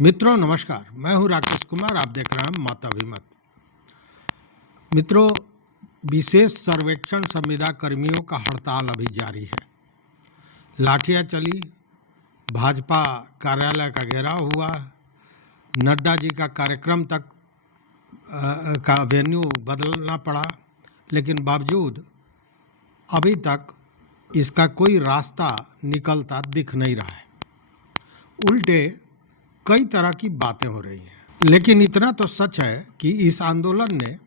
मित्रों नमस्कार, मैं हूं राकेश कुमार। आप देख रहे हैं मताभिमत। मित्रों, विशेष सर्वेक्षण संविदा कर्मियों का हड़ताल अभी जारी है। लाठियां चली, भाजपा कार्यालय का घेराव हुआ, नड्डा जी का कार्यक्रम तक का वेन्यू बदलना पड़ा, लेकिन बावजूद अभी तक इसका कोई रास्ता निकलता दिख नहीं रहा है। उल्टे कई तरह की बातें हो रही हैं, लेकिन इतना तो सच है कि इस आंदोलन ने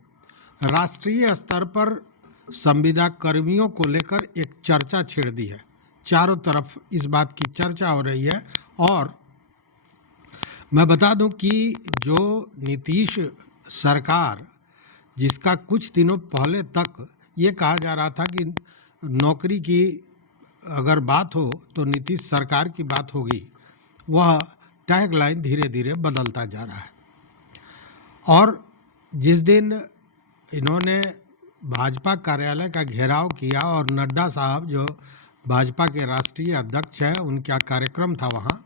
राष्ट्रीय स्तर पर संविदा कर्मियों को लेकर एक चर्चा छेड़ दी है। चारों तरफ इस बात की चर्चा हो रही है। और मैं बता दूं कि जो नीतीश सरकार, जिसका कुछ दिनों पहले तक ये कहा जा रहा था कि नौकरी की अगर बात हो तो नीतीश सरकार की बात होगी, वह टैगलाइन धीरे धीरे बदलता जा रहा है। और जिस दिन इन्होंने भाजपा कार्यालय का घेराव किया और नड्डा साहब जो भाजपा के राष्ट्रीय अध्यक्ष हैं, उनका कार्यक्रम था वहाँ,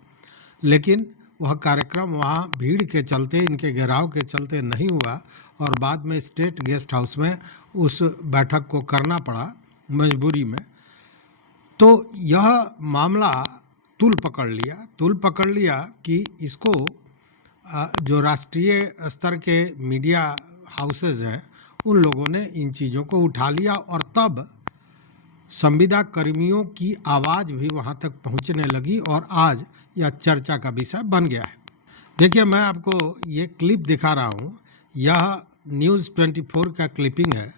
लेकिन वह कार्यक्रम वहाँ भीड़ के चलते, इनके घेराव के चलते नहीं हुआ और बाद में स्टेट गेस्ट हाउस में उस बैठक को करना पड़ा मजबूरी में। तो यह मामला तूल पकड़ लिया कि इसको जो राष्ट्रीय स्तर के मीडिया हाउसेज हैं, उन लोगों ने इन चीज़ों को उठा लिया और तब संविदा कर्मियों की आवाज़ भी वहाँ तक पहुँचने लगी और आज यह चर्चा का विषय बन गया है। देखिए, मैं आपको ये क्लिप दिखा रहा हूँ। यह न्यूज़ 24 का क्लिपिंग है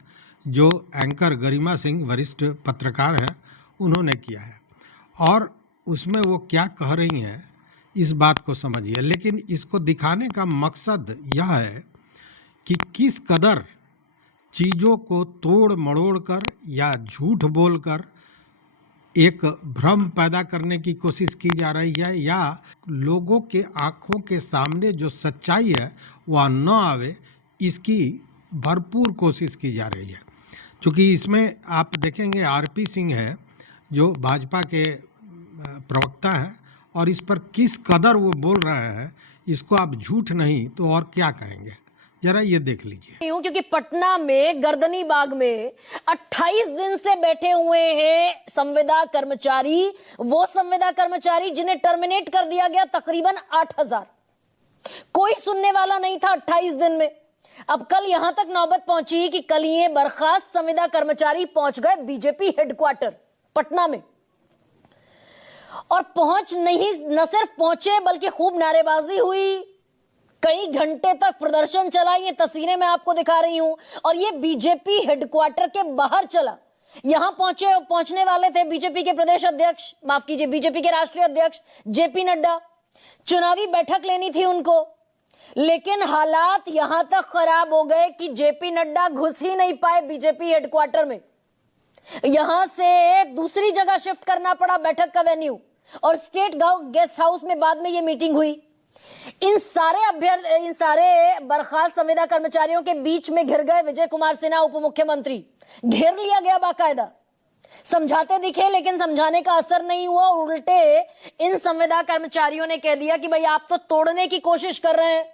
जो एंकर गरिमा सिंह, वरिष्ठ पत्रकार हैं, उन्होंने किया है। और उसमें वो क्या कह रही हैं, इस बात को समझिए। लेकिन इसको दिखाने का मकसद यह है कि किस कदर चीज़ों को तोड़ मड़ोड़ कर या झूठ बोलकर एक भ्रम पैदा करने की कोशिश की जा रही है, या लोगों के आंखों के सामने जो सच्चाई है वह न आवे, इसकी भरपूर कोशिश की जा रही है। क्योंकि इसमें आप देखेंगे आरपी सिंह हैं जो भाजपा के प्रवक्ता हैं, और इस पर किस कदर वो बोल रहे हैं, इसको आप झूठ नहीं तो और क्या कहेंगे, जरा ये देख लीजिए। क्योंकि पटना में गर्दनी बाग में 28 दिन से बैठे हुए हैं संविदा कर्मचारी, वो संविदा कर्मचारी जिन्हें टर्मिनेट कर दिया गया तकरीबन 8000। कोई सुनने वाला नहीं था 28 दिन में। अब कल यहां तक नौबत पहुंची कि कल ये बर्खास्त संविदा कर्मचारी पहुंच गए बीजेपी हेडक्वार्टर पटना में। और पहुंच नहीं, न सिर्फ पहुंचे बल्कि खूब नारेबाजी हुई, कई घंटे तक प्रदर्शन चला। ये तस्वीरें मैं आपको दिखा रही हूं। और ये बीजेपी हेडक्वार्टर के बाहर चला। यहां पहुंचने वाले थे बीजेपी के प्रदेश अध्यक्ष, माफ कीजिए, बीजेपी के राष्ट्रीय अध्यक्ष जेपी नड्डा। चुनावी बैठक लेनी थी उनको, लेकिन हालात यहां तक खराब हो गए कि जेपी नड्डा घुस ही नहीं पाए बीजेपी हेडक्वार्टर में। यहां से दूसरी जगह शिफ्ट करना पड़ा बैठक का वेन्यू, और स्टेट गेस्ट हाउस में बाद में यह मीटिंग हुई। इन सारे बर्खास्त संविदा कर्मचारियों के बीच में घिर गए विजय कुमार सिन्हा, उप मुख्यमंत्री। घेर लिया गया बाकायदा। समझाते दिखे लेकिन समझाने का असर नहीं हुआ। उल्टे इन संविदा कर्मचारियों ने कह दिया कि भाई आप तो तोड़ने की कोशिश कर रहे हैं,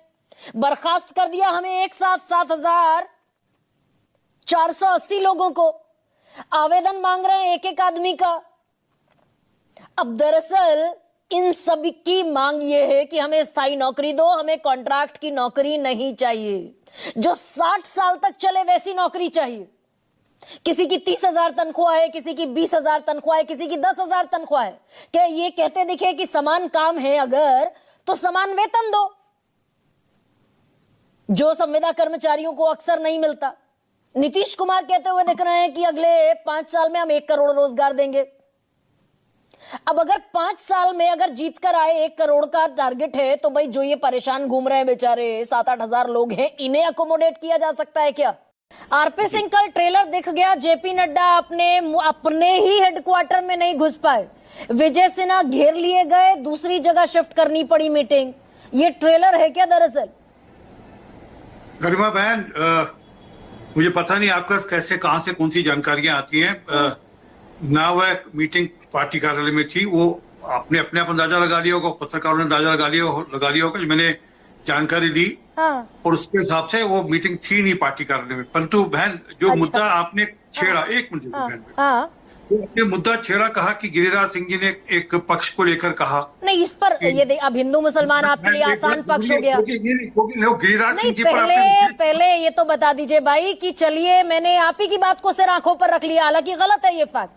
बर्खास्त कर दिया हमें एक साथ 7480 लोगों को, आवेदन मांग रहे हैं एक एक आदमी का। अब दरअसल इन सभी की मांग यह है कि हमें स्थायी नौकरी दो, हमें कॉन्ट्रैक्ट की नौकरी नहीं चाहिए। जो 60 साल तक चले वैसी नौकरी चाहिए। किसी की 30,000 तनख्वाह है, किसी की 20,000 तनख्वाह है, किसी की 10,000 तनख्वाह है। क्या ये कहते दिखे कि समान काम है अगर, तो समान वेतन दो, जो संविदा कर्मचारियों को अक्सर नहीं मिलता। नीतीश कुमार कहते हुए दिख रहे हैं कि अगले 5 साल में हम 1 करोड़ रोजगार देंगे। अब अगर 5 साल में अगर जीत कर आए 1 करोड़ का टारगेट है, तो भाई जो ये परेशान घूम रहे हैं बेचारे 7-8 हजार लोग हैं, इन्हें अकोमोडेट किया जा सकता है क्या? आरपी सिंह कल ट्रेलर दिख गया। जेपी नड्डा अपने ही हेडक्वार्टर में नहीं घुस पाए, विजय सिन्हा घेर लिए गए, दूसरी जगह शिफ्ट करनी पड़ी मीटिंग। ये ट्रेलर है क्या दरअसल? गरिमा बहन, मुझे पता नहीं आपका कैसे कहां से कौन सी जानकारियां आती हैं। ना वह मीटिंग पार्टी कार्यालय में थी, वो आपने अपने आप अंदाजा लगा लिया होगा, पत्रकारों ने अंदाजा लगा लिया होगा। मैंने जानकारी ली और उसके हिसाब से वो मीटिंग थी नहीं पार्टी कार्यालय में। परंतु बहन, जो मुद्दा आपने छेड़ा, एक मिनट बहन, ये मुद्दा छेड़ा, कहा कि गिरिराज सिंह जी ने एक पक्ष को लेकर कहा नहीं, इस पर ये अब हिंदू मुसलमान आपके लिए आसान पक्ष हो गया। गिरिराज सिंह जी पर पहले ये तो बता दीजिए भाई कि चलिए, मैंने आप ही की बात को सिर आंखों पर रख लिया, हालांकि गलत है ये फैक्ट,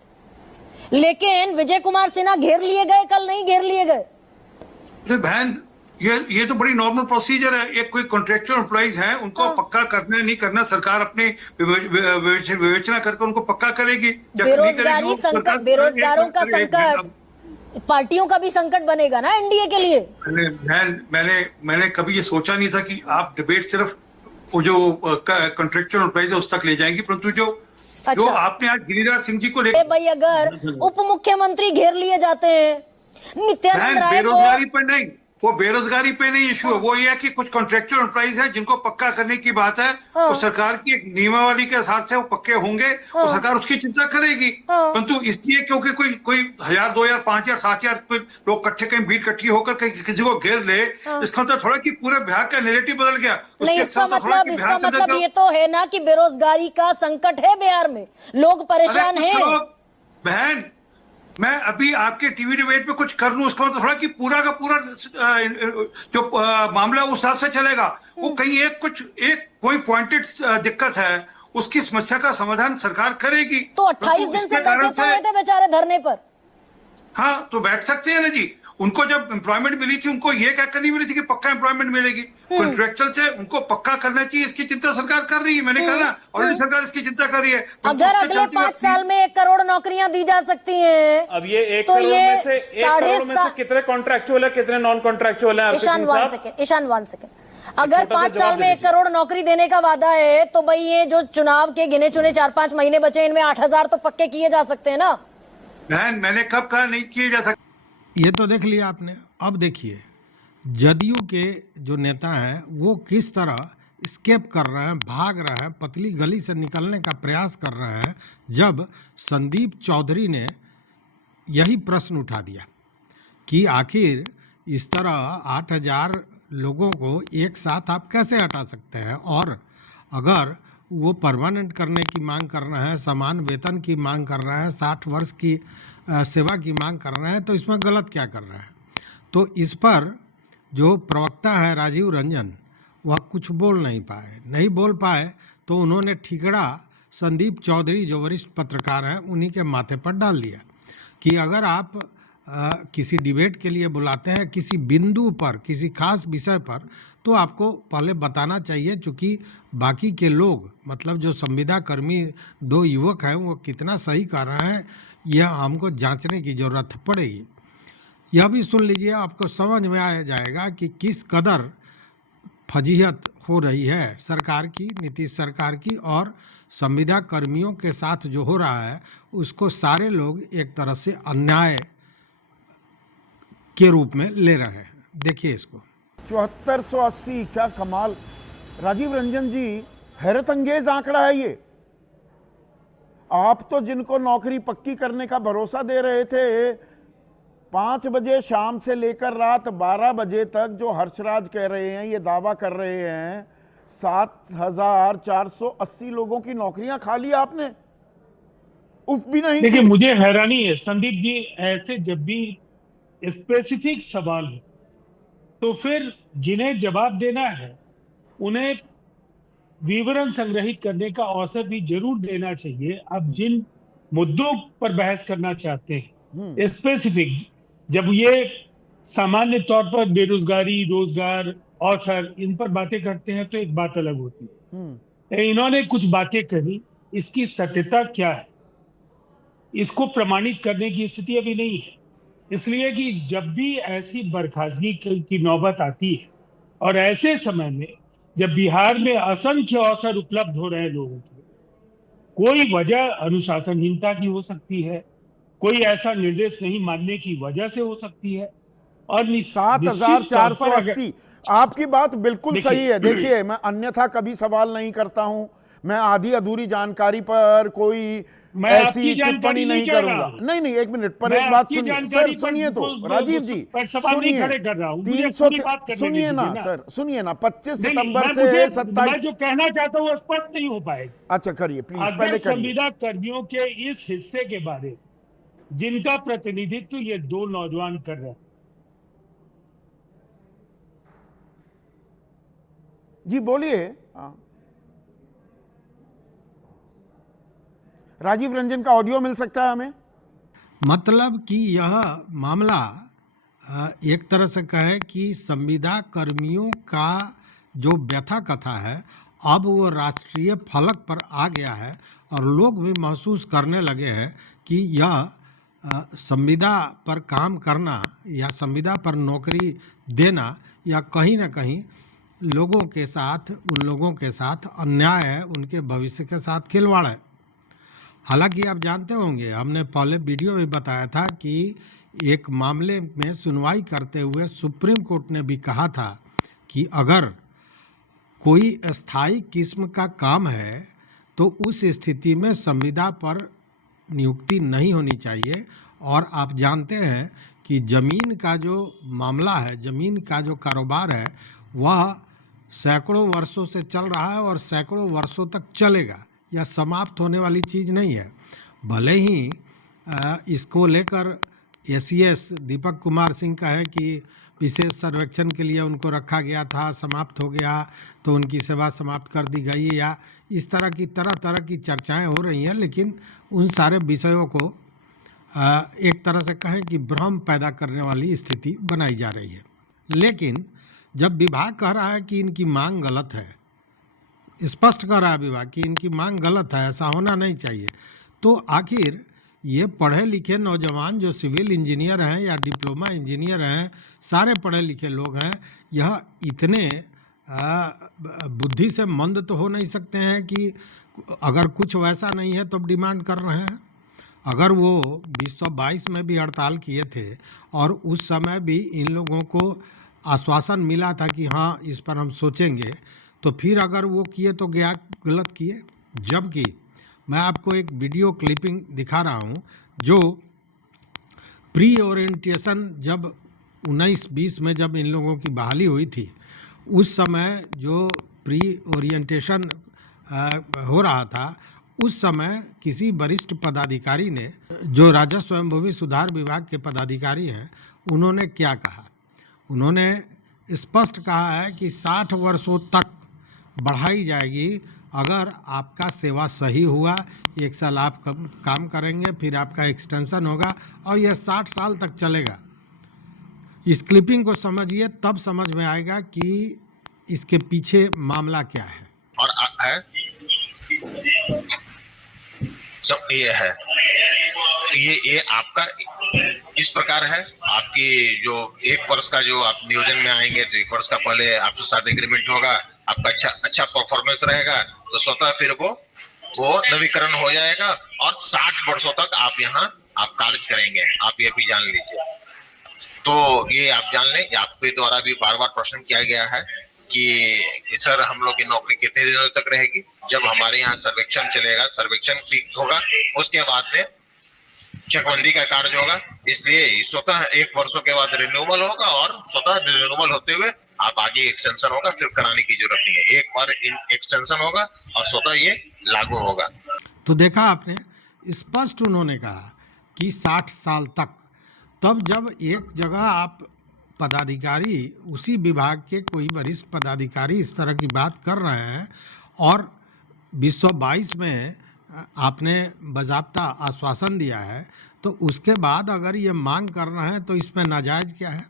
लेकिन विजय कुमार सिन्हा घेर लिए गए, कल नहीं घेर लिए गए। अरे बहन, ये तो बड़ी नॉर्मल प्रोसीजर है। एक कोई कॉन्ट्रेक्चुअल एम्प्लॉइज है, उनको पक्का करना नहीं करना सरकार अपने विवेचना करके उनको पक्का करेगी। बेरोजगारी संकट, बेरोजगारों का संकट, पार्टियों का भी संकट बनेगा ना एनडीए के लिए। बहन, मैंने कभी ये सोचा नहीं था कि आप डिबेट सिर्फ वो जो कॉन्ट्रेक्चुअल एम्प्लॉइज है उस तक ले जाएंगी। परंतु जो आपने आज गिरिराज सिंह जी को लेकर, भाई अगर उप मुख्यमंत्री घेर लिए जाते हैं, नित्यानंद राय बेरोजगारी पर नहीं, वो बेरोजगारी पे नहीं इशू है, वो ये है कि कुछ कॉन्ट्रेक्चुअल एम्प्लॉइज है जिनको पक्का करने की बात है, वो सरकार की एक नियमावली के हिसाब से वो पक्के होंगे, वो सरकार उसकी चिंता करेगी। परंतु इसलिए क्योंकि कोई 1000, 2000, 5000, 7000 लोग इकट्ठे कहीं भीड़ इकट्ठी होकर कहीं किसी को घेर ले, इसका मतलब थोड़ा कि पूरे बिहार का नैरेटिव बदल गया। नहीं, इसका मतलब ये तो है ना कि बेरोजगारी का संकट है बिहार में, लोग परेशान हैं। बहन, मैं अभी आपके टीवी डिबेट पे कुछ कर लूं, उसका मतलब थोड़ा कि पूरा का पूरा जो मामला उस हिसाब से चलेगा। वो कहीं कोई पॉइंटेड दिक्कत है, उसकी समस्या का समाधान सरकार करेगी। तो 28 दिन से बैठे हुए थे बेचारे धरने पर। हाँ, तो बैठ सकते हैं ना जी। उनको जब एम्प्लॉयमेंट मिली थी, उनको ये कहकर नहीं मिली थी कि पक्का एम्प्लॉयमेंट मिलेगी, कॉन्ट्रेक्चुअल से उनको पक्का करना चाहिए, इसकी चिंता सरकार कर रही है। मैंने कहा ना, ऑलरेडी सरकार इसकी चिंता कर रही है। अगर अगले 5 साल में 1 करोड़ नौकरियां दी जा सकती हैं, अब ये 1 करोड़ में से 1 करोड़ में से कितने कॉन्ट्रेक्चुअल है, कितने नॉन कॉन्ट्रेक्चुअल है? ईशान 1 सेकेंड, अगर 5 साल में 1 करोड़ नौकरी देने का वादा है, तो भाई ये जो चुनाव के गिने चुने 4-5 महीने बचे, इनमें 8000 तो पक्के किए जा सकते हैं ना। बहन, मैंने कब कहा नहीं किए जा सकते? ये तो देख लिया आपने। अब देखिए जदयू के जो नेता हैं वो किस तरह स्केप कर रहे हैं, भाग रहे हैं, पतली गली से निकलने का प्रयास कर रहे हैं, जब संदीप चौधरी ने यही प्रश्न उठा दिया कि आखिर इस तरह 8000 लोगों को एक साथ आप कैसे हटा सकते हैं, और अगर वो परमानेंट करने की मांग कर रहे हैं, समान वेतन की मांग कर रहे हैं, 60 वर्ष की सेवा की मांग कर रहे हैं, तो इसमें गलत क्या कर रहे हैं। तो इस पर जो प्रवक्ता है राजीव रंजन, वह कुछ बोल नहीं बोल पाए, तो उन्होंने ठिकरा संदीप चौधरी जो वरिष्ठ पत्रकार हैं उन्हीं के माथे पर डाल दिया कि अगर आप किसी डिबेट के लिए बुलाते हैं किसी बिंदु पर, किसी खास विषय पर, तो आपको पहले बताना चाहिए, चूँकि बाकी के लोग, मतलब जो संविदा कर्मी 2 युवक हैं, वो कितना सही कर रहे हैं, यह हमको जांचने की ज़रूरत पड़ेगी। यह भी सुन लीजिए, आपको समझ में आ जाएगा कि किस कदर फजीहत हो रही है सरकार की, नीतीश सरकार की, और संविदा कर्मियों के साथ जो हो रहा है उसको सारे लोग एक तरह से अन्याय के रूप में ले रहे हैं। देखिए इसको। 7480, क्या कमाल। राजीव रंजन जी, हैरत अंगेज आंकड़ा है ये। आप तो जिनको नौकरी पक्की करने का भरोसा दे रहे थे, 5 बजे शाम से लेकर रात 12 बजे तक जो हर्षराज कह रहे हैं, ये दावा कर रहे हैं 7480 लोगों की नौकरियां खा ली आपने, उफ भी नहीं। देखिए, मुझे हैरानी है संदीप जी, ऐसे जब भी स्पेसिफिक सवाल हो तो फिर जिन्हें जवाब देना है उन्हें विवरण संग्रहित करने का अवसर भी जरूर देना चाहिए। अब जिन मुद्दों पर बहस करना चाहते हैं स्पेसिफिक, जब ये सामान्य तौर पर बेरोजगारी, रोजगार, अवसर, इन पर बातें करते हैं तो एक बात अलग होती है। इन्होंने कुछ बातें कही, इसकी सत्यता क्या है इसको प्रमाणित करने की स्थिति अभी नहीं है, इसलिए कि जब भी ऐसी बर्खास्तगी की नौबत आती है और ऐसे समय में जब बिहार में असंख्य अवसर उपलब्ध हो रहे हैं लोगों को, कोई वजह अनुशासनहीनता की हो सकती है, कोई ऐसा निर्देश नहीं मानने की वजह से हो सकती है, और 7480, आपकी बात बिल्कुल सही है। देखिए, मैं अन्यथा कभी सवाल नहीं करता हूं, मैं आधी अधूरी जानकारी पर, कोई मैं ऐसी आपकी टिप्पणी जानकारी नहीं कह रहा करूंगा। हूं। नहीं नहीं, एक मिनट पर मैं एक बात आपकी सुनिए जानकारी सर, सुनिए तो पर राजीव जी सवाल नहीं सुनिए, खड़े कर रहा हूं, मुझे 300 पूरी बात करने सुनिए ना दीजिए ना। सर, सुनिए ना, 25 नहीं, सितंबर मैं से मैं 27। जो कहना चाहता हूं वो स्पष्ट नहीं हो पाएगा अच्छा करिए प्लीज, अगर पहले करिए। संविदा कर्मियों के इस हिस्से के बारे में जिनका प्रतिनिधित्व ये दो नौजवान कर रहे हैं। जी बोलिए। हाँ। राजीव रंजन का ऑडियो मिल सकता है हमें? मतलब कि यह मामला एक तरह से कहें कि संविदा कर्मियों का जो व्यथा कथा है अब वो राष्ट्रीय फलक पर आ गया है और लोग भी महसूस करने लगे हैं कि यह संविदा पर काम करना या संविदा पर नौकरी देना या कहीं ना कहीं लोगों के साथ, उन लोगों के साथ अन्याय है, उनके भविष्य के साथ खिलवाड़ है। हालांकि आप जानते होंगे, हमने पहले वीडियो में बताया था कि एक मामले में सुनवाई करते हुए सुप्रीम कोर्ट ने भी कहा था कि अगर कोई अस्थाई किस्म का काम है तो उस स्थिति में संविदा पर नियुक्ति नहीं होनी चाहिए। और आप जानते हैं कि ज़मीन का जो मामला है, ज़मीन का जो कारोबार है, वह सैकड़ों वर्षों से चल रहा है और सैकड़ों वर्षों तक चलेगा। यह समाप्त होने वाली चीज़ नहीं है। भले ही इसको लेकर एसीएस दीपक कुमार सिंह कहें कि विशेष सर्वेक्षण के लिए उनको रखा गया था, समाप्त हो गया तो उनकी सेवा समाप्त कर दी गई, या इस तरह की चर्चाएं हो रही हैं, लेकिन उन सारे विषयों को एक तरह से कहें कि भ्रम पैदा करने वाली स्थिति बनाई जा रही है। लेकिन जब विभाग कह रहा है कि इनकी मांग गलत है, स्पष्ट कर रहा है विभाग कि इनकी मांग गलत है, ऐसा होना नहीं चाहिए, तो आखिर ये पढ़े लिखे नौजवान जो सिविल इंजीनियर हैं या डिप्लोमा इंजीनियर हैं, सारे पढ़े लिखे लोग हैं, यह इतने बुद्धि से मंद तो हो नहीं सकते हैं कि अगर कुछ वैसा नहीं है तो डिमांड कर रहे हैं। अगर वो 2022 में भी हड़ताल किए थे और उस समय भी इन लोगों को आश्वासन मिला था कि हाँ इस पर हम सोचेंगे, तो फिर अगर वो किए तो क्या गलत किए। जबकि मैं आपको एक वीडियो क्लिपिंग दिखा रहा हूँ जो प्री ओरिएंटेशन जब 19-20 में जब इन लोगों की बहाली हुई थी, उस समय जो प्री ओरिएंटेशन हो रहा था, उस समय किसी वरिष्ठ पदाधिकारी ने, जो राजस्व एवं भूमि सुधार विभाग के पदाधिकारी हैं, उन्होंने क्या कहा? उन्होंने स्पष्ट कहा है कि 60 वर्षों तक बढ़ाई जाएगी अगर आपका सेवा सही हुआ। 1 साल आप काम करेंगे, फिर आपका एक्सटेंशन होगा और यह 60 साल तक चलेगा। इस क्लिपिंग को समझिए, तब समझ में आएगा कि इसके पीछे मामला क्या है। और सब ये है, ये आपका इस प्रकार है। आपकी जो 1 वर्ष का जो आप नियोजन में आएंगे तो 1 वर्ष का पहले आपके साथ एग्रीमेंट होगा, आपका अच्छा परफॉर्मेंस रहेगा तो स्वतः फिर वो नवीकरण हो जाएगा और 60 वर्षों तक आप यहाँ आप कार्य करेंगे। आप ये भी जान लीजिए। तो ये आप जान लें, आपके द्वारा भी बार बार प्रश्न किया गया है कि सर हम लोग की नौकरी कितने दिनों तक रहेगी। जब हमारे यहाँ सर्वेक्षण चलेगा, सर्वेक्षण फिक्स होगा, उसके बाद में चकबंदी का कार्य होगा, इसलिए स्वतः 1 वर्षों के बाद रिन्यूअल होगा और स्वतः रिन्यूअल होते हुए आप आगे एक्सटेंशन होगा, फिर कराने की जरूरत नहीं है। एक बार एक्सटेंशन होगा और स्वतः ये लागू होगा। तो देखा आपने, स्पष्ट उन्होंने कहा कि 60 साल तक। तब जब एक जगह आप पदाधिकारी, उसी विभाग के कोई वरिष्ठ पदाधिकारी इस तरह की बात कर रहे हैं और 2022 में आपने बाज़ाब्ता आश्वासन दिया है, तो उसके बाद अगर ये मांग कर रहे हैं तो इसमें नाजायज़ क्या है?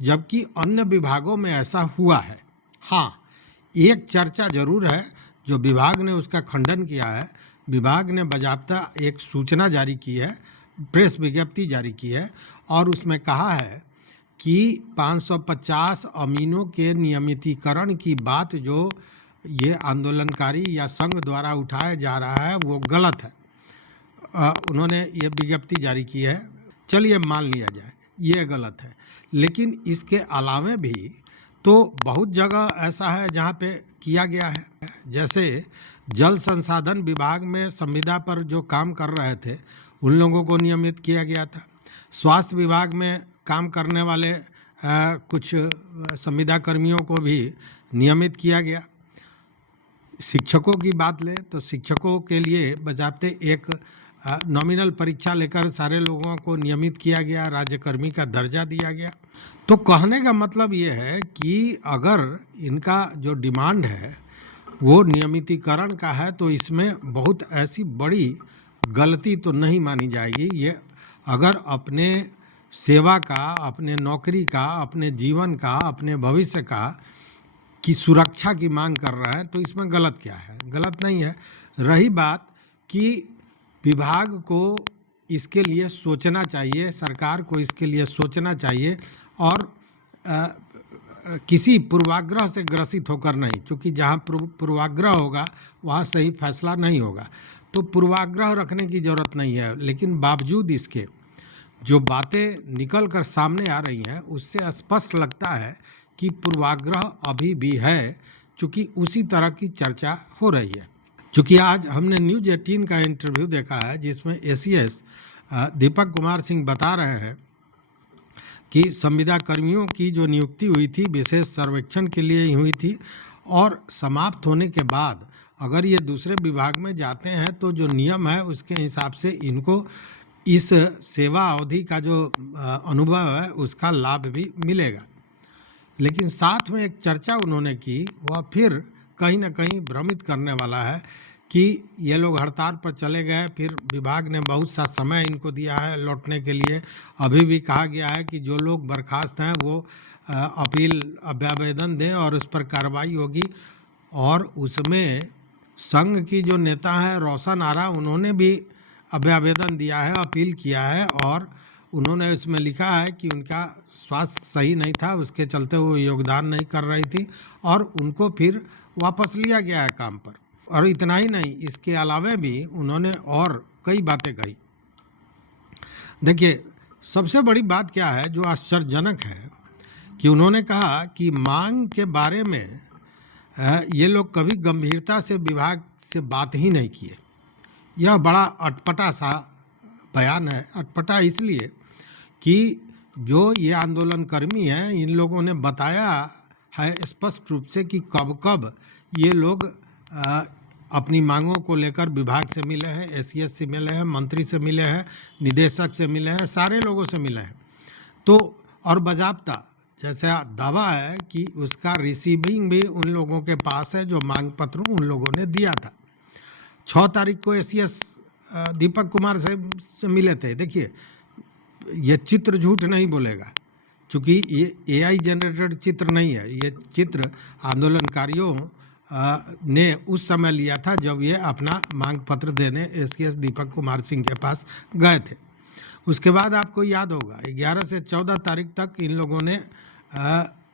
जबकि अन्य विभागों में ऐसा हुआ है। हाँ, एक चर्चा ज़रूर है जो विभाग ने उसका खंडन किया है। विभाग ने बाज़ाब्ता एक सूचना जारी की है, प्रेस विज्ञप्ति जारी की है और उसमें कहा है कि 550 अमीनों के नियमितीकरण की बात जो ये आंदोलनकारी या संघ द्वारा उठाया जा रहा है वो गलत है। उन्होंने ये विज्ञप्ति जारी की है, चलिए मान लिया जाए ये गलत है। लेकिन इसके अलावे भी तो बहुत जगह ऐसा है जहाँ पे किया गया है। जैसे जल संसाधन विभाग में संविदा पर जो काम कर रहे थे उन लोगों को नियमित किया गया था। स्वास्थ्य विभाग में काम करने वाले कुछ संविदा कर्मियों को भी नियमित किया गया। शिक्षकों की बात लें तो शिक्षकों के लिए बजाते एक नॉमिनल परीक्षा लेकर सारे लोगों को नियमित किया गया, राज्यकर्मी का दर्जा दिया गया। तो कहने का मतलब ये है कि अगर इनका जो डिमांड है वो नियमितीकरण का है तो इसमें बहुत ऐसी बड़ी गलती तो नहीं मानी जाएगी। ये अगर अपने सेवा का, अपने नौकरी का, अपने जीवन का, अपने भविष्य का की सुरक्षा की मांग कर रहे हैं तो इसमें गलत क्या है? गलत नहीं है। रही बात कि विभाग को इसके लिए सोचना चाहिए, सरकार को इसके लिए सोचना चाहिए और किसी पूर्वाग्रह से ग्रसित होकर नहीं, क्योंकि जहाँ पूर्वाग्रह होगा वहाँ सही फैसला नहीं होगा। तो पूर्वाग्रह रखने की ज़रूरत नहीं है, लेकिन बावजूद इसके जो बातें निकल कर सामने आ रही हैं उससे स्पष्ट लगता है कि पूर्वाग्रह अभी भी है, क्योंकि उसी तरह की चर्चा हो रही है। क्योंकि आज हमने न्यूज़ 18 का इंटरव्यू देखा है जिसमें एसीएस दीपक कुमार सिंह बता रहे हैं कि संविदा कर्मियों की जो नियुक्ति हुई थी विशेष सर्वेक्षण के लिए ही हुई थी और समाप्त होने के बाद अगर ये दूसरे विभाग में जाते हैं तो जो नियम है उसके हिसाब से इनको इस सेवा अवधि का जो अनुभव है उसका लाभ भी मिलेगा। लेकिन साथ में एक चर्चा उन्होंने की, वह फिर कहीं ना कहीं भ्रमित करने वाला है कि ये लोग हड़ताल पर चले गए, फिर विभाग ने बहुत सा समय इनको दिया है लौटने के लिए। अभी भी कहा गया है कि जो लोग बर्खास्त हैं वो अपील अभ्यावेदन दें और उस पर कार्रवाई होगी। और उसमें संघ की जो नेता हैं रोशन आरा, उन्होंने भी अभ्यावेदन दिया है, अपील किया है और उन्होंने इसमें लिखा है कि उनका स्वास्थ्य सही नहीं था, उसके चलते वो योगदान नहीं कर रही थी और उनको फिर वापस लिया गया है काम पर। और इतना ही नहीं, इसके अलावा भी उन्होंने और कई बातें कही। देखिए, सबसे बड़ी बात क्या है जो आश्चर्यजनक है कि उन्होंने कहा कि मांग के बारे में ये लोग कभी गंभीरता से विभाग से बात ही नहीं किए। यह बड़ा अटपटा सा बयान है। अटपटा इसलिए कि जो ये आंदोलनकर्मी हैं इन लोगों ने बताया है स्पष्ट रूप से कि कब कब ये लोग अपनी मांगों को लेकर विभाग से मिले हैं, एसीएस से मिले हैं, मंत्री से मिले हैं, निदेशक से मिले हैं, सारे लोगों से मिले हैं। तो और बाज़ाब्ता जैसा दावा है कि उसका रिसीविंग भी उन लोगों के पास है जो मांग पत्र उन लोगों ने दिया था। 6 तारीख को एसीएस दीपक कुमार से मिले थे। देखिए, ये चित्र झूठ नहीं बोलेगा, क्योंकि ये एआई जनरेटेड चित्र नहीं है। ये चित्र आंदोलनकारियों ने उस समय लिया था जब ये अपना मांग पत्र देने एसीएस दीपक कुमार सिंह के पास गए थे। उसके बाद आपको याद होगा 11 से 14 तारीख तक इन लोगों ने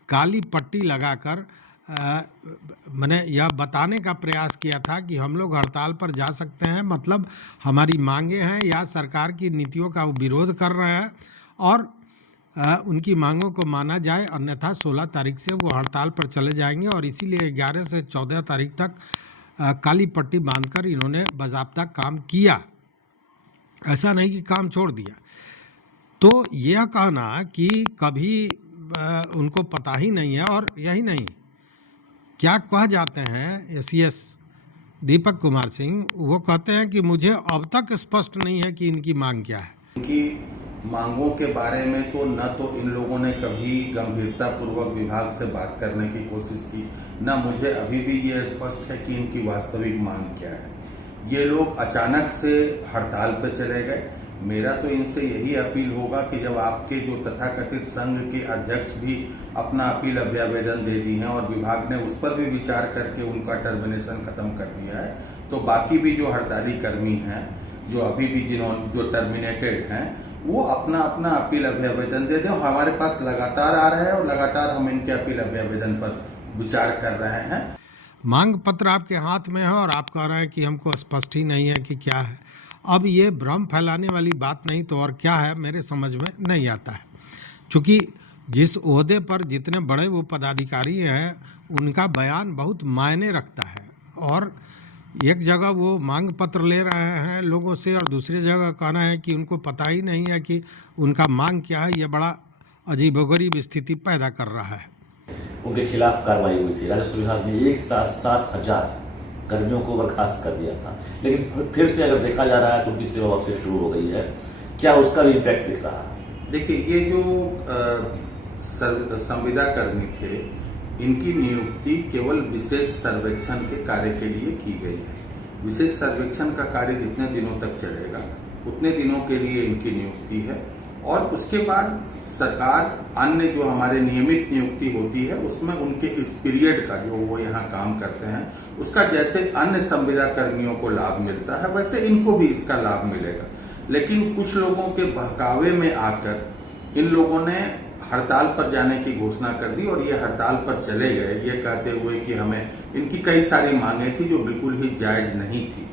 काली पट्टी लगाकर मैंने यह बताने का प्रयास किया था कि हम लोग हड़ताल पर जा सकते हैं, मतलब हमारी मांगे हैं या सरकार की नीतियों का विरोध कर रहे हैं और उनकी मांगों को माना जाए, अन्यथा 16 तारीख से वो हड़ताल पर चले जाएंगे। और इसीलिए 11 से 14 तारीख तक काली पट्टी बांधकर इन्होंने बाज़ाब्ता काम किया, ऐसा नहीं कि काम छोड़ दिया। तो यह कहना कि कभी उनको पता ही नहीं है, और यही नहीं, क्या कह जाते हैं एसीएस दीपक कुमार सिंह, वो कहते हैं कि मुझे अब तक स्पष्ट नहीं है कि इनकी मांग क्या है। इनकी मांगों के बारे में तो न तो इन लोगों ने कभी गंभीरता पूर्वक विभाग से बात करने की कोशिश की, न मुझे अभी भी ये स्पष्ट है कि इनकी वास्तविक मांग क्या है। ये लोग अचानक से हड़ताल पर चले गए। मेरा तो इनसे यही अपील होगा कि जब आपके जो तथाकथित संघ के अध्यक्ष भी अपना अपील अभ्यावेदन दे दी हैं और विभाग ने उस पर भी विचार करके उनका टर्मिनेशन खत्म कर दिया है, तो बाकी भी जो हड़ताली कर्मी हैं, जो अभी भी जो टर्मिनेटेड हैं, वो अपना अपना अपील अभ्यावेदन दे दें। हमारे पास लगातार आ रहे हैं और लगातार हम इनके अपील अभ्यावेदन पर विचार कर रहे हैं। मांग पत्र आपके हाथ में है और आप कह रहे हैं कि हमको स्पष्ट ही नहीं है कि क्या है। अब ये भ्रम फैलाने वाली बात नहीं तो और क्या है, मेरे समझ में नहीं आता है। क्योंकि जिस ओहदे पर जितने बड़े वो पदाधिकारी हैं उनका बयान बहुत मायने रखता है और एक जगह वो मांग पत्र ले रहे हैं लोगों से और दूसरी जगह कहना है कि उनको पता ही नहीं है कि उनका मांग क्या है। ये बड़ा अजीबोगरीब स्थिति पैदा कर रहा है। उनके खिलाफ कार्रवाई हुई थी, राजस्व विभाग ने एक साथ 7,000 कर्मियों को बर्खास्त कर दिया था, लेकिन फिर से अगर देखा जा रहा है तो उनकी सेवा वापसी शुरू हो गई है। क्या उसका भी इम्पैक्ट दिख रहा है? देखिए, ये जो संविदा कर्मी थे, इनकी नियुक्ति केवल विशेष सर्वेक्षण के कार्य के लिए की गई है। विशेष सर्वेक्षण का कार्य जितने दिनों तक चलेगा उतने दिनों के लिए इनकी नियुक्ति है, और उसके बाद सरकार अन्य जो हमारे नियमित नियुक्ति होती है उसमें उनके इस पीरियड का जो वो यहाँ काम करते हैं उसका जैसे अन्य संविदा कर्मियों को लाभ मिलता है वैसे इनको भी इसका लाभ मिलेगा। लेकिन कुछ लोगों के बहकावे में आकर इन लोगों ने हड़ताल पर जाने की घोषणा कर दी और ये हड़ताल पर चले गए, ये कहते हुए कि हमें इनकी कई सारी मांगे थी जो बिल्कुल ही जायज नहीं थी।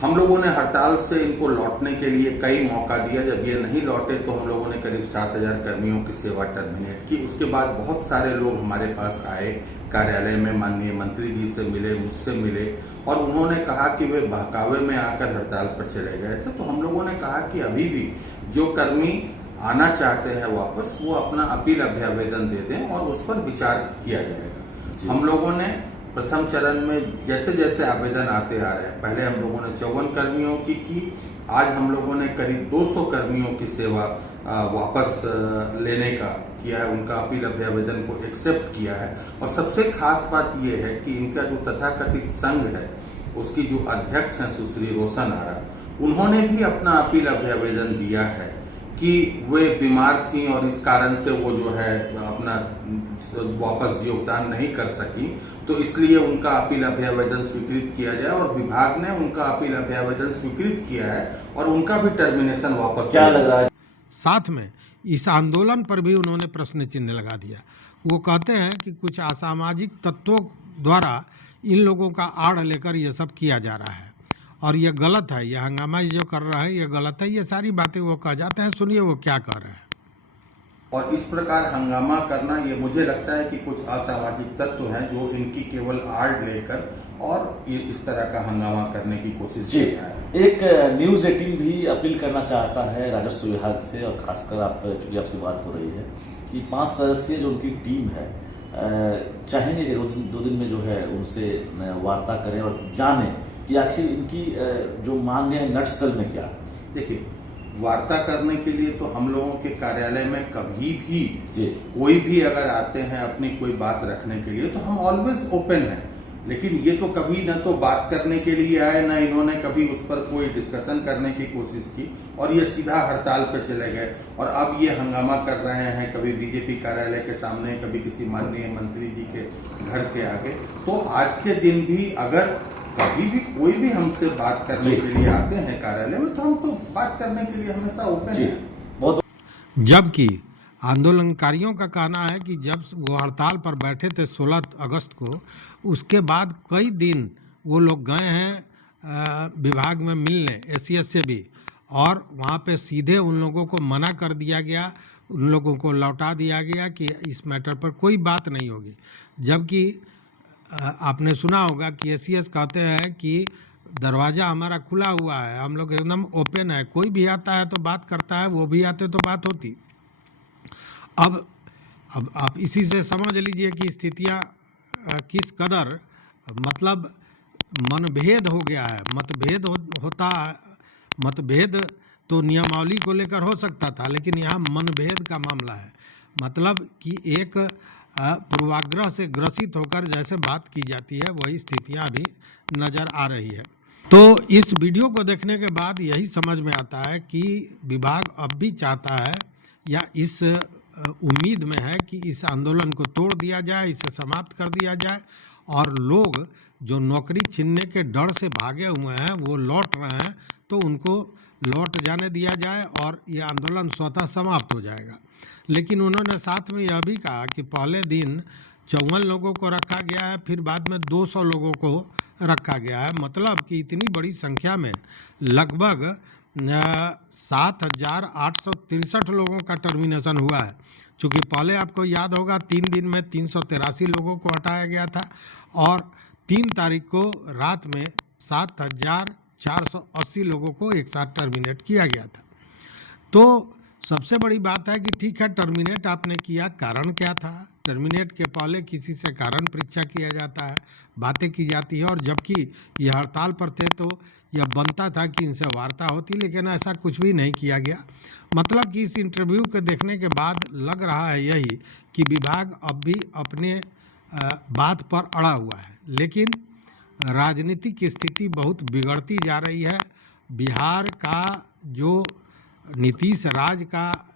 हम लोगों ने हड़ताल से इनको लौटने के लिए कई मौका दिया। जब ये नहीं लौटे तो हम लोगों ने करीब 7,000 कर्मियों की सेवा टर्मिनेट की। उसके बाद बहुत सारे लोग हमारे पास आए, कार्यालय में माननीय मंत्री जी से मिले, मुझसे मिले, और उन्होंने कहा कि वे बहकावे में आकर हड़ताल पर चले गए थे। तो हम लोगों ने कहा कि अभी भी जो कर्मी आना चाहते हैं वापस, वो अपना अपील अभ्यावेदन दे दें और उस पर विचार किया जाएगा। हम लोगों ने प्रथम चरण में जैसे जैसे आवेदन आते आ रहे हैं, पहले हम लोगों ने 54 कर्मियों की, आज हम लोगों ने करीब 200 कर्मियों की सेवा वापस लेने का किया है, उनका अपील अभ्यावेदन को एक्सेप्ट किया है। और सबसे खास बात यह है कि इनका जो तथाकथित संघ है उसकी जो अध्यक्ष है सुश्री रोशन आरा, उन्होंने भी अपना अपील अभ्यावेदन दिया है कि वे बीमार थी और इस कारण से वो जो है अपना वापस योगदान नहीं कर सकी, तो इसलिए उनका अपील अभ्यावेदन स्वीकृत किया जाए, और विभाग ने उनका अपील अभ्यावेदन स्वीकृत किया है और उनका भी टर्मिनेशन वापस। क्या लग रहा है? साथ में इस आंदोलन पर भी उन्होंने प्रश्न चिन्ह लगा दिया। वो कहते हैं कि कुछ असामाजिक तत्वों द्वारा इन लोगों का आड़ लेकर ये सब किया जा रहा है और ये गलत है, ये हंगामा जो कर रहे हैं ये गलत है। ये सारी बातें वो कह जाते हैं, सुनिए वो क्या कह रहे हैं। और इस प्रकार हंगामा करना, ये मुझे लगता है कि कुछ असामाजिक तत्व हैं जो इनकी केवल आड़ लेकर और ये इस तरह का हंगामा करने की कोशिश जी। कर रहा है। एक न्यूज 18 भी अपील करना चाहता है राजस्व विभाग से, और खासकर चूंकि आपसे बात हो रही है कि 5 सदस्यीय जो उनकी टीम है चाहेंगे कि 2 दिन में जो है उनसे वार्ता करें और जाने कि आखिर इनकी जो मांग है नटसल में क्या। देखिए, वार्ता करने के लिए तो हम लोगों के कार्यालय में कभी भी कोई भी अगर आते हैं अपनी कोई बात रखने के लिए तो हम ऑलवेज ओपन हैं, लेकिन ये तो कभी न तो बात करने के लिए आए, न इन्होंने कभी उस पर कोई डिस्कशन करने की कोशिश की, और ये सीधा हड़ताल पे चले गए। और अब ये हंगामा कर रहे हैं, कभी बीजेपी कार्यालय के सामने, कभी किसी माननीय मंत्री जी के घर के आगे। तो आज के दिन भी अगर कभी भी कोई भी हमसे बात करने के लिए आते हैं कार्यालय में तो हम तो बात करने के लिए हमेशा ओपन हैं। जबकि आंदोलनकारियों का कहना है कि जब वो हड़ताल पर बैठे थे 16 अगस्त को, उसके बाद कई दिन वो लोग गए हैं विभाग में मिलने, एसीएस से भी, और वहाँ पे सीधे उन लोगों को मना कर दिया गया, उन लोगों को लौटा दिया गया कि इस मैटर पर कोई बात नहीं होगी। जबकि आपने सुना होगा कि एसीएस कहते हैं कि दरवाज़ा हमारा खुला हुआ है, हम लोग एकदम ओपन है, कोई भी आता है तो बात करता है, वो भी आते तो बात होती। अब आप इसी से समझ लीजिए कि स्थितियां किस कदर मतलब मनभेद हो गया है। मतभेद तो नियमावली को लेकर हो सकता था, लेकिन यहाँ मनभेद का मामला है। मतलब कि एक पूर्वाग्रह से ग्रसित होकर जैसे बात की जाती है वही स्थितियां अभी नज़र आ रही है। तो इस वीडियो को देखने के बाद यही समझ में आता है कि विभाग अब भी चाहता है या इस उम्मीद में है कि इस आंदोलन को तोड़ दिया जाए, इसे समाप्त कर दिया जाए, और लोग जो नौकरी छीनने के डर से भागे हुए हैं वो लौट रहे हैं तो उनको लौट जाने दिया जाए और ये आंदोलन स्वतः समाप्त हो जाएगा। लेकिन उन्होंने साथ में यह भी कहा कि पहले दिन 54 लोगों को रखा गया है, फिर बाद में 200 लोगों को रखा गया है। मतलब कि इतनी बड़ी संख्या में लगभग 7,863 लोगों का टर्मिनेशन हुआ है। चूँकि पहले आपको याद होगा 3 दिन में 383 लोगों को हटाया गया था और 3 तारीख को रात में 7,480 लोगों को एक साथ टर्मिनेट किया गया था। तो सबसे बड़ी बात है कि ठीक है, टर्मिनेट आपने किया, कारण क्या था? टर्मिनेट के पहले किसी से कारण परीक्षा किया जाता है, बातें की जाती है, और जबकि ये हड़ताल पर थे तो यह बनता था कि इनसे वार्ता होती, लेकिन ऐसा कुछ भी नहीं किया गया। मतलब कि इस इंटरव्यू के देखने के बाद लग रहा है यही कि विभाग अब भी अपने बात पर अड़ा हुआ है, लेकिन राजनीतिक स्थिति बहुत बिगड़ती जा रही है। बिहार का जो नीतीश राज का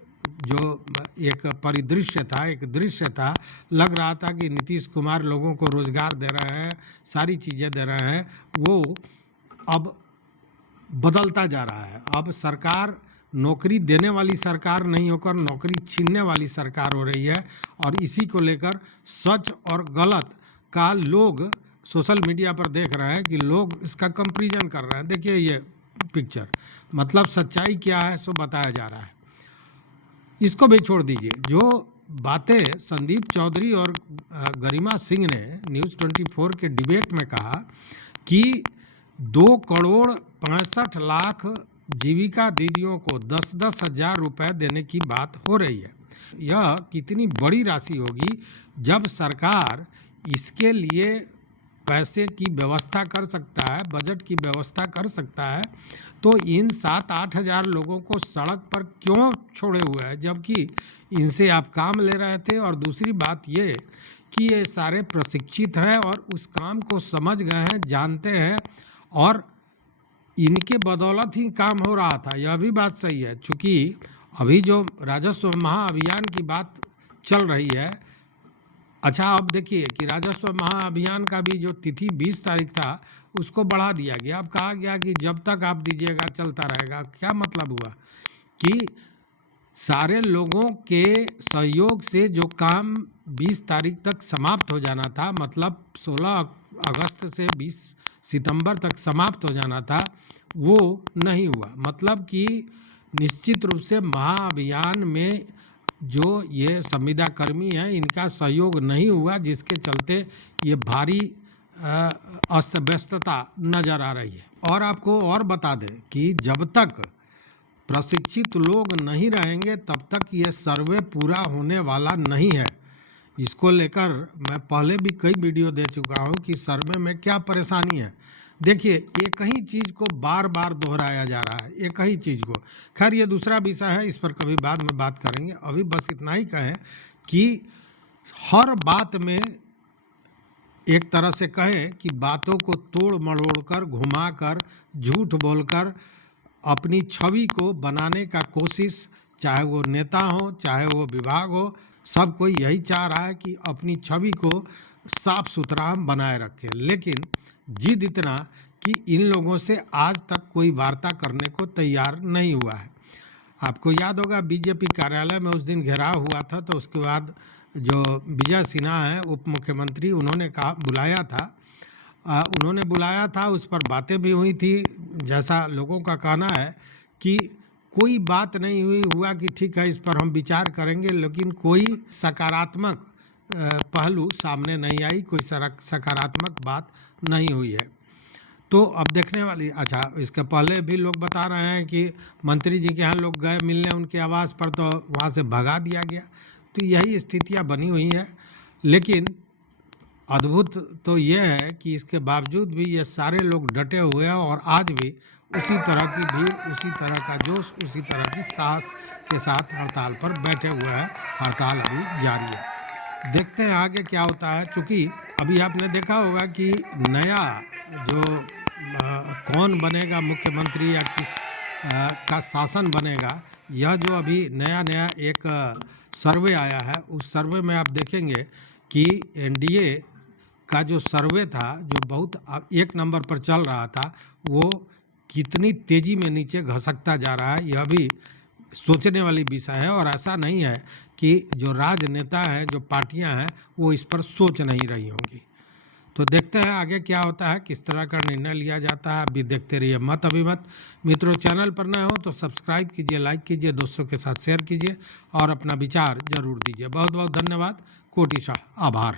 जो एक परिदृश्य था, एक दृश्य था, लग रहा था कि नीतीश कुमार लोगों को रोजगार दे रहे हैं, सारी चीज़ें दे रहे हैं, वो अब बदलता जा रहा है। अब सरकार नौकरी देने वाली सरकार नहीं होकर नौकरी छीनने वाली सरकार हो रही है, और इसी को लेकर सच और गलत का लोग सोशल मीडिया पर देख रहे हैं कि लोग इसका कंपैरिजन कर रहे हैं। देखिए ये पिक्चर, मतलब सच्चाई क्या है सो बताया जा रहा है। इसको भी छोड़ दीजिए, जो बातें संदीप चौधरी और गरिमा सिंह ने न्यूज़ 24 के डिबेट में कहा कि 2,65,00,000 जीविका दीदियों को 10-10 हज़ार रुपये देने की बात हो रही है। यह कितनी बड़ी राशि होगी जब सरकार इसके लिए पैसे की व्यवस्था कर सकता है, बजट की व्यवस्था कर सकता है, तो इन 7-8 हज़ार लोगों को सड़क पर क्यों छोड़े हुए हैं, जबकि इनसे आप काम ले रहे थे। और दूसरी बात ये कि ये सारे प्रशिक्षित हैं और उस काम को समझ गए हैं, जानते हैं, और इनके बदौलत ही काम हो रहा था। यह भी बात सही है, चूँकि अभी जो राजस्व महाअभियान की बात चल रही है, अच्छा अब देखिए कि राजस्व महाअभियान का भी जो तिथि 20 तारीख था उसको बढ़ा दिया गया। अब कहा गया कि जब तक आप दीजिएगा चलता रहेगा। क्या मतलब हुआ कि सारे लोगों के सहयोग से जो काम 20 तारीख तक समाप्त हो जाना था, मतलब 16 अगस्त से 20 सितंबर तक समाप्त हो जाना था, वो नहीं हुआ। मतलब कि निश्चित रूप से महाअभियान में जो ये संविदा कर्मी हैं इनका सहयोग नहीं हुआ, जिसके चलते ये भारी अस्त व्यस्तता नज़र आ रही है। और आपको और बता दें कि जब तक प्रशिक्षित लोग नहीं रहेंगे तब तक ये सर्वे पूरा होने वाला नहीं है। इसको लेकर मैं पहले भी कई वीडियो दे चुका हूँ कि सर्वे में क्या परेशानी है। देखिए एक ही चीज़ को बार बार दोहराया जा रहा है, एक ही चीज़ को। खैर ये दूसरा विषय है, इस पर कभी बाद में बात करेंगे। अभी बस इतना ही कहें कि हर बात में एक तरह से कहें कि बातों को तोड़ मरोड़ कर, घुमा कर, झूठ बोलकर अपनी छवि को बनाने का कोशिश, चाहे वो नेता हो चाहे वो विभाग हो, सब कोई यही चाह रहा है कि अपनी छवि को साफ सुथरा हम बनाए रखें। लेकिन जिद इतना कि इन लोगों से आज तक कोई वार्ता करने को तैयार नहीं हुआ है। आपको याद होगा बीजेपी कार्यालय में उस दिन घेराव हुआ था, तो उसके बाद जो विजय सिन्हा हैं उप मुख्यमंत्री, उन्होंने बुलाया था, उस पर बातें भी हुई थी। जैसा लोगों का कहना है कि कोई बात नहीं हुआ कि ठीक है इस पर हम विचार करेंगे, लेकिन कोई सकारात्मक पहलू सामने नहीं आई, कोई सकारात्मक बात नहीं हुई है। तो अब देखने वाली, अच्छा इसके पहले भी लोग बता रहे हैं कि मंत्री जी के यहाँ लोग गए मिलने उनके आवास पर, तो वहाँ से भगा दिया गया। तो यही स्थितियाँ बनी हुई हैं। लेकिन अद्भुत तो ये है कि इसके बावजूद भी ये सारे लोग डटे हुए हैं और आज भी उसी तरह की भीड़, उसी तरह का जोश, उसी तरह की साहस के साथ हड़ताल पर बैठे हुए हैं। हड़ताल अभी जारी है, देखते हैं आगे क्या होता है। चूँकि अभी आपने देखा होगा कि नया जो कौन बनेगा मुख्यमंत्री या किस का शासन बनेगा, यह जो अभी नया एक सर्वे आया है, उस सर्वे में आप देखेंगे कि एनडीए का जो सर्वे था, जो बहुत 1 नंबर पर चल रहा था, वो कितनी तेज़ी में नीचे घसकता जा रहा है। यह भी सोचने वाली विषय है। और ऐसा नहीं है कि जो राजनेता हैं, जो पार्टियां हैं, वो इस पर सोच नहीं रही होंगी। तो देखते हैं आगे क्या होता है, किस तरह का निर्णय लिया जाता है। अभी देखते रहिए मत अभिमत। मित्रों, चैनल पर नए हो तो सब्सक्राइब कीजिए, लाइक कीजिए, दोस्तों के साथ शेयर कीजिए और अपना विचार जरूर दीजिए। बहुत बहुत धन्यवाद, कोटिशाह आभार।